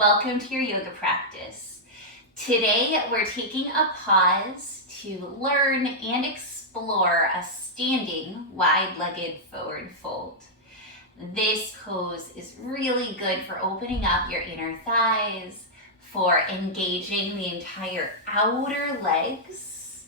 welcome to your yoga practice. Today we're taking a pause to learn and explore a standing wide-legged forward fold. This pose is really good for opening up your inner thighs, for engaging the entire outer legs,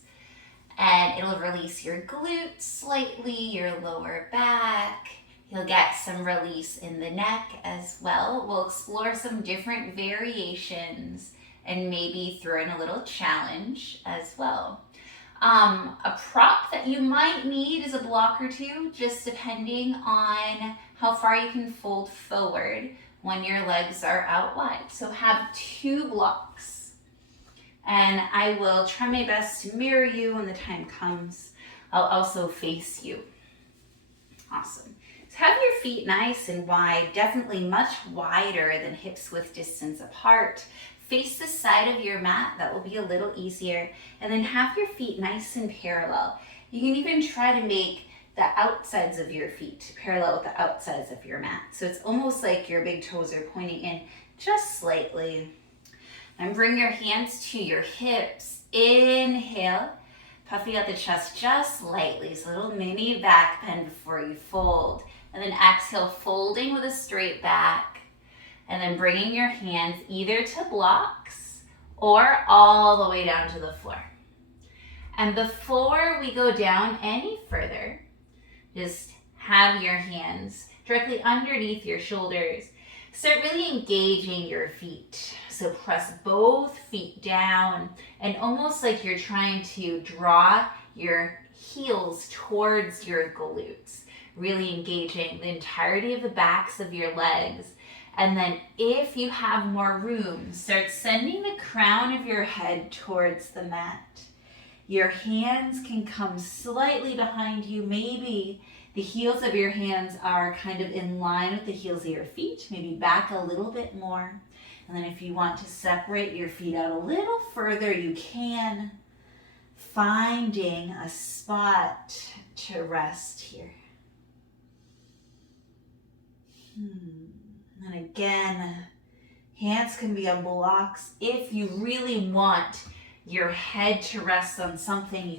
and it'll release your glutes slightly, your lower back. You'll get some release in the neck as well. We'll explore some different variations and maybe throw in a little challenge as well. A prop that you might need is a block or two, just depending on how far you can fold forward when your legs are out wide. So have 2 blocks. And I will try my best to mirror you when the time comes. I'll also face you. Awesome. So have your feet nice and wide, definitely much wider than hips width distance apart. Face the side of your mat, that will be a little easier. And then have your feet nice and parallel. You can even try to make the outsides of your feet parallel with the outsides of your mat. So it's almost like your big toes are pointing in just slightly. And bring your hands to your hips. Inhale, puffing out the chest just lightly. So a little mini back bend before you fold. And then exhale, folding with a straight back. And then bringing your hands either to blocks or all the way down to the floor. And before we go down any further, just have your hands directly underneath your shoulders. Start really engaging your feet. So press both feet down and almost like you're trying to draw your heels towards your glutes. Really engaging the entirety of the backs of your legs. And then if you have more room, start sending the crown of your head towards the mat. Your hands can come slightly behind you. Maybe the heels of your hands are kind of in line with the heels of your feet, maybe back a little bit more. And then if you want to separate your feet out a little further, you can, finding a spot to rest here. And again, hands can be on blocks. If you really want your head to rest on something, you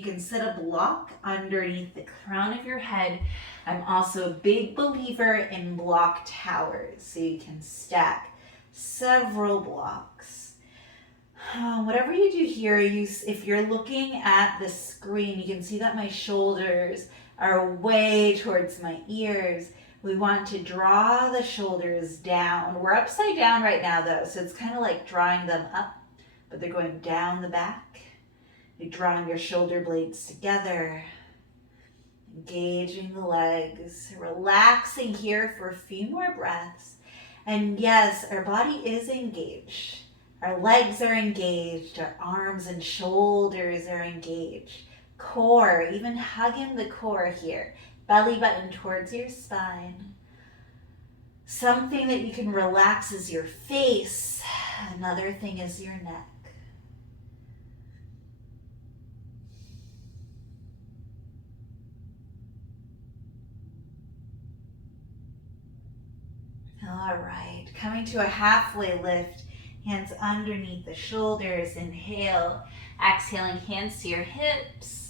can set a block underneath the crown of your head. I'm also a big believer in block towers, so you can stack several blocks. Whatever you do here, if you're looking at the screen, you can see that my shoulders are way towards my ears. We want to draw the shoulders down. We're upside down right now though, so it's kind of like drawing them up, but they're going down the back. You're drawing your shoulder blades together, engaging the legs, relaxing here for a few more breaths. And yes, our body is engaged. Our legs are engaged, our arms and shoulders are engaged. Core, even hugging the core here. Belly button towards your spine. Something that you can relax is your face. Another thing is your neck. All right, coming to a halfway lift. Hands underneath the shoulders. Inhale, exhaling hands to your hips.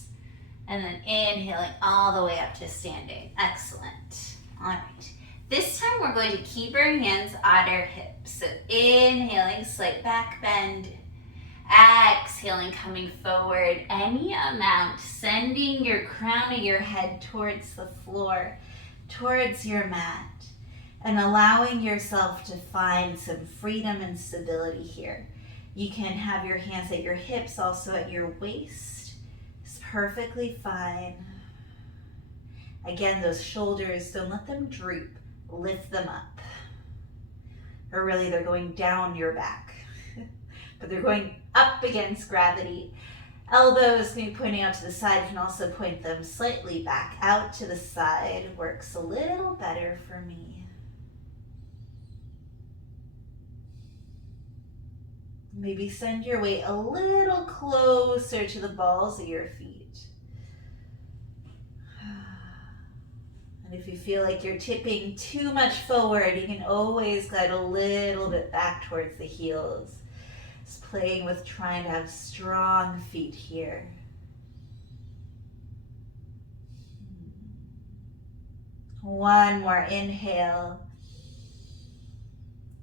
And then inhaling all the way up to standing. Excellent. All right. This time we're going to keep our hands on our hips. So inhaling, slight back bend. Exhaling, coming forward any amount. Sending your crown of your head towards the floor, towards your mat. And allowing yourself to find some freedom and stability here. You can have your hands at your hips, also at your waist. It's perfectly fine. Again, those shoulders, don't let them droop. Lift them up. Or really, they're going down your back. But they're going up against gravity. Elbows can be pointing out to the side. You can also point them slightly back out to the side. Works a little better for me. Maybe send your weight a little closer to the balls of your feet. And If you feel like you're tipping too much forward, you can always glide a little bit back towards the heels. Just playing with trying to have strong feet here. One more inhale.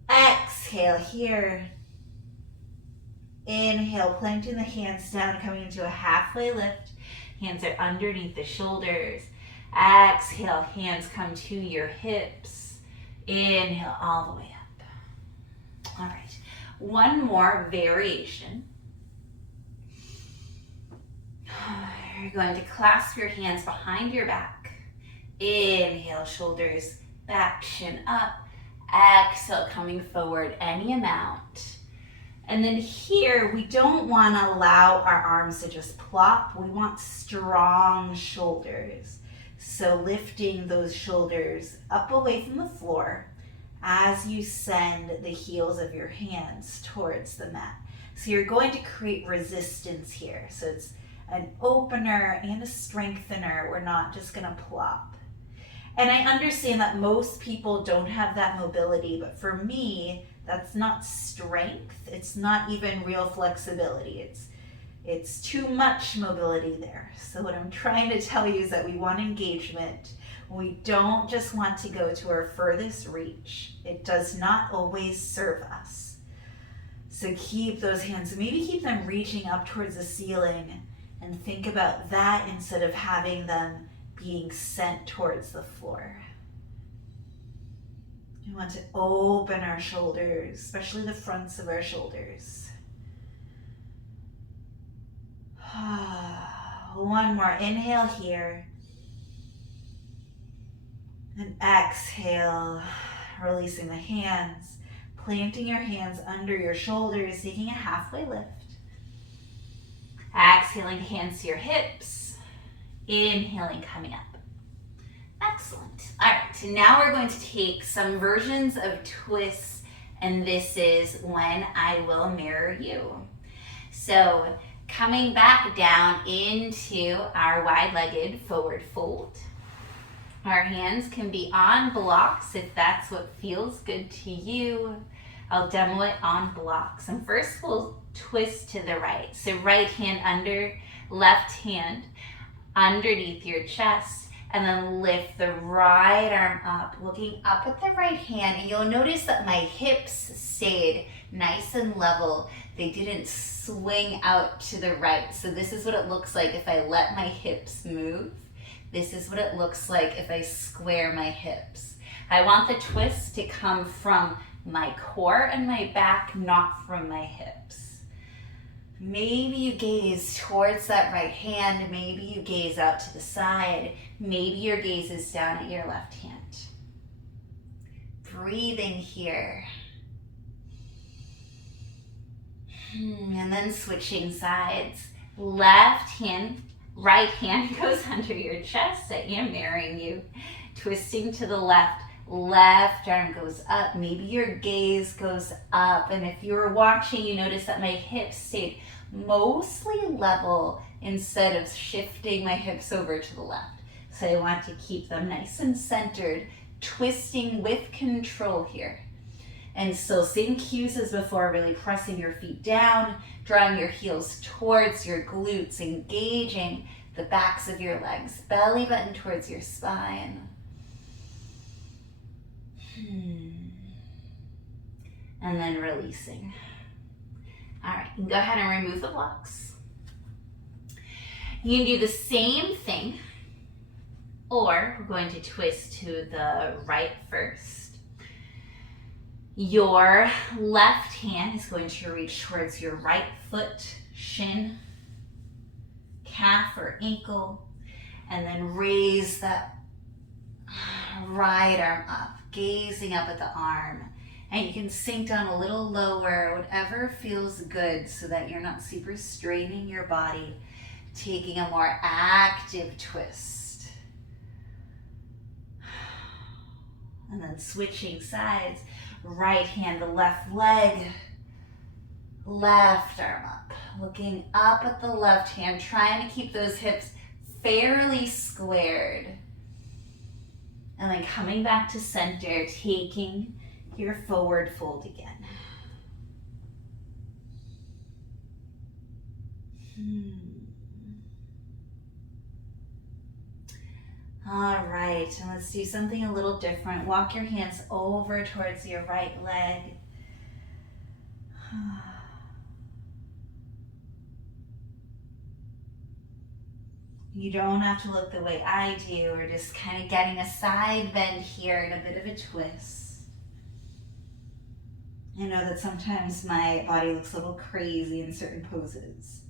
Exhale here. Inhale, planting the hands down, coming into a halfway lift. Hands are underneath the shoulders. Exhale, hands come to your hips. Inhale all the way up. All right, one more variation. You're going to clasp your hands behind your back. Inhale, shoulders back, chin up. Exhale, coming forward any amount. And then here, we don't want to allow our arms to just plop. We want strong shoulders. So lifting those shoulders up away from the floor as you send the heels of your hands towards the mat. So you're going to create resistance here. So it's an opener and a strengthener. We're not just going to plop. And I understand that most people don't have that mobility, but for me, that's not strength. It's not even real flexibility. It's too much mobility there. So what I'm trying to tell you is that we want engagement. We don't just want to go to our furthest reach. It does not always serve us. So keep those hands, maybe keep them reaching up towards the ceiling, and think about that instead of having them being sent towards the floor. We want to open our shoulders, especially the fronts of our shoulders. One more inhale here. And exhale, releasing the hands, planting your hands under your shoulders, taking a halfway lift. Exhaling, hands to your hips. Inhaling, coming up. Excellent. All right, so now we're going to take some versions of twists, and this is when I will mirror you. So coming back down into our wide-legged forward fold. Our hands can be on blocks if that's what feels good to you. I'll demo it on blocks. And first we'll twist to the right. So right hand under, left hand underneath your chest, and then lift the right arm up, looking up at the right hand. And you'll notice that my hips stayed nice and level. They didn't swing out to the right. So this is what it looks like if I let my hips move. This is what it looks like if I square my hips. I want the twist to come from my core and my back, not from my hips. Maybe you gaze towards that right hand. Maybe you gaze out to the side. Maybe your gaze is down at your left hand. Breathing here. And then switching sides. Left hand, right hand goes under your chest. I am mirroring you. Twisting to the left. Left arm goes up. Maybe your gaze goes up. And if you were watching, you notice that my hips stayed mostly level instead of shifting my hips over to the left. So I want to keep them nice and centered, twisting with control here. And still same cues as before, really pressing your feet down, drawing your heels towards your glutes, engaging the backs of your legs, belly button towards your spine. And then releasing. All right, you can go ahead and remove the blocks. You can do the same thing, or we're going to twist to the right first. Your left hand is going to reach towards your right foot, shin, calf or ankle, and then raise that right arm up, gazing up at the arm. And you can sink down a little lower, whatever feels good, so that you're not super straining your body, taking a more active twist. And then switching sides, right hand to left leg, left arm up, looking up at the left hand, trying to keep those hips fairly squared. And then coming back to center, taking your forward fold again. All right, and let's do something a little different. Walk your hands over towards your right leg. You don't have to look the way I do. We're just kind of getting a side bend here and a bit of a twist. I know that sometimes my body looks a little crazy in certain poses.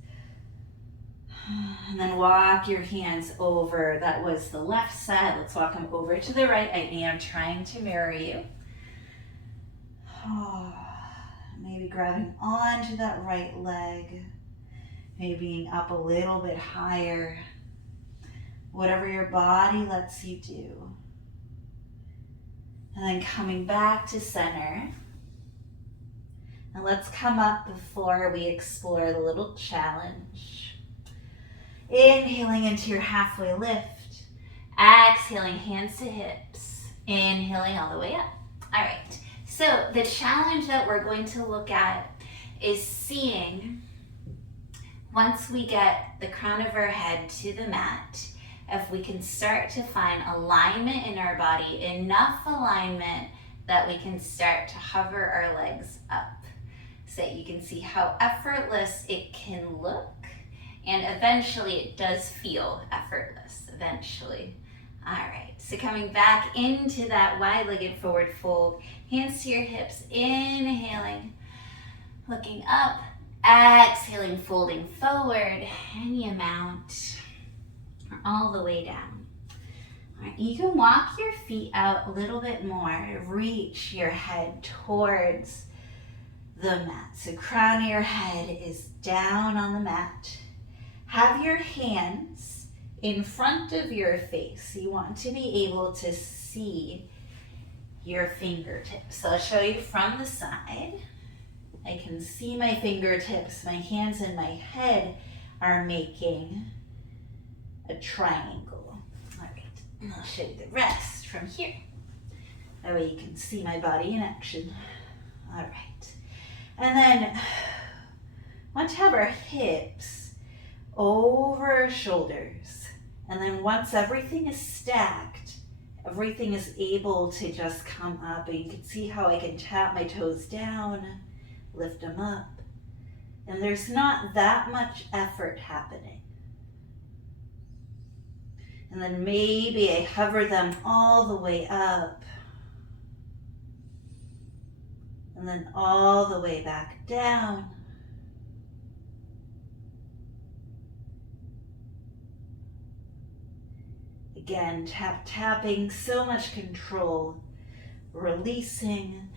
And then walk your hands over. That was the left side. Let's walk them over to the right. I am trying to mirror you. Maybe grabbing onto that right leg. Maybe being up a little bit higher. Whatever your body lets you do. And then coming back to center. And let's come up before we explore the little challenge. Inhaling into your halfway lift. Exhaling hands to hips. Inhaling all the way up. All right. So the challenge that we're going to look at is seeing, once we get the crown of our head to the mat, if we can start to find alignment in our body, enough alignment that we can start to hover our legs up. So that you can see how effortless it can look. And eventually it does feel effortless, eventually. All right, so coming back into that wide-legged forward fold, hands to your hips, inhaling, looking up, exhaling, folding forward, any amount, or all the way down. All right, you can walk your feet out a little bit more, reach your head towards the mat. So crown of your head is down on the mat. Have your hands in front of your face. You want to be able to see your fingertips. So I'll show you from the side. I can see my fingertips. My hands and my head are making a triangle. All right, and I'll show you the rest from here. That way you can see my body in action. All right. And then want to have our hips over our shoulders. And then once everything is stacked, everything is able to just come up. And you can see how I can tap my toes down, lift them up. And there's not that much effort happening. And then maybe I hover them all the way up. And then all the way back down. Again, tapping, so much control. Releasing,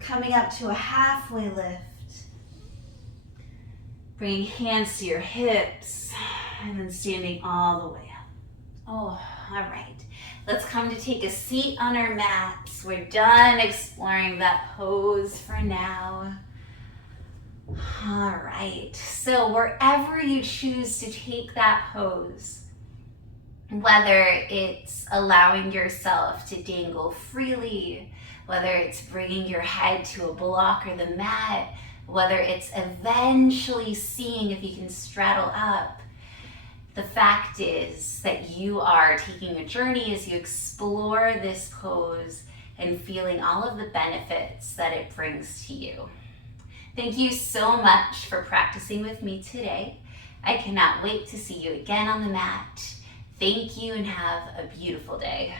coming up to a halfway lift. Bringing hands to your hips, and then standing all the way up. Oh, all right. Let's come to take a seat on our mats. We're done exploring that pose for now. All right, so wherever you choose to take that pose, whether it's allowing yourself to dangle freely, whether it's bringing your head to a block or the mat, whether it's eventually seeing if you can straddle up, the fact is that you are taking a journey as you explore this pose and feeling all of the benefits that it brings to you. Thank you so much for practicing with me today. I cannot wait to see you again on the mat. Thank you and have a beautiful day.